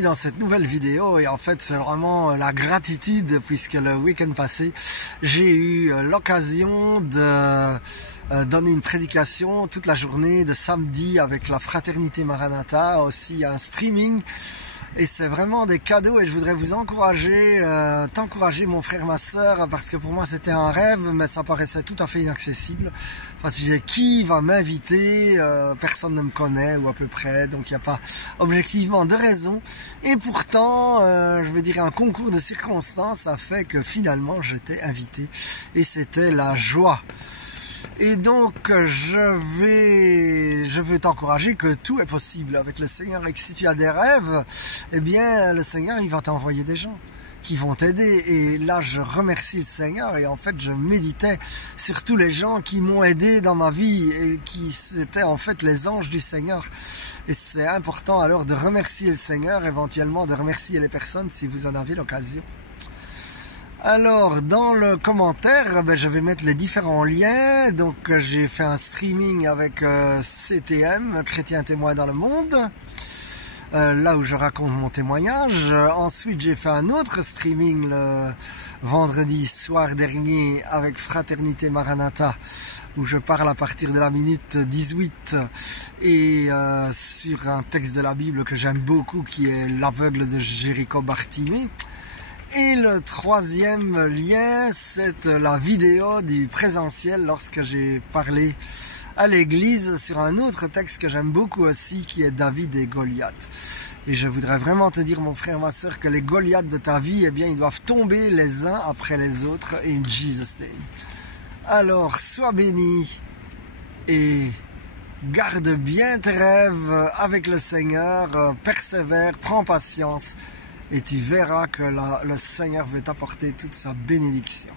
Dans cette nouvelle vidéo, et en fait c'est vraiment la gratitude, puisque le week-end passé j'ai eu l'occasion de donner une prédication toute la journée de samedi avec la Fraternité Maranatha, aussi un streaming, et c'est vraiment des cadeaux. Et je voudrais vous encourager, t'encourager mon frère, ma soeur, parce que pour moi c'était un rêve, mais ça paraissait tout à fait inaccessible, parce que je disais qui va m'inviter, personne ne me connaît ou à peu près, donc il n'y a pas objectivement de raison. Et pourtant, je veux dire, un concours de circonstances a fait que finalement j'étais invité, et c'était la joie. Et donc je veux t'encourager que tout est possible avec le Seigneur, et que si tu as des rêves, eh bien le Seigneur il va t'envoyer des gens qui vont t'aider. Et là je remercie le Seigneur, et en fait je méditais sur tous les gens qui m'ont aidé dans ma vie et qui étaient en fait les anges du Seigneur. Et c'est important alors de remercier le Seigneur, éventuellement de remercier les personnes si vous en avez l'occasion. Alors, dans le commentaire, je vais mettre les différents liens. Donc, j'ai fait un streaming avec CTM, Chrétien Témoin dans le Monde, là où je raconte mon témoignage. Ensuite, j'ai fait un autre streaming le vendredi soir dernier avec Fraternité Maranatha, où je parle à partir de la minute 18 et sur un texte de la Bible que j'aime beaucoup, qui est l'aveugle de Jéricho Bartimée. Et le troisième lien, c'est la vidéo du présentiel lorsque j'ai parlé à l'église sur un autre texte que j'aime beaucoup aussi, qui est David et Goliath. Et je voudrais vraiment te dire, mon frère, ma soeur, que les Goliaths de ta vie, eh bien, ils doivent tomber les uns après les autres, in Jesus' name. Alors, sois béni et garde bien tes rêves avec le Seigneur, persévère, prends patience. Et tu verras que le Seigneur veut t'apporter toute sa bénédiction.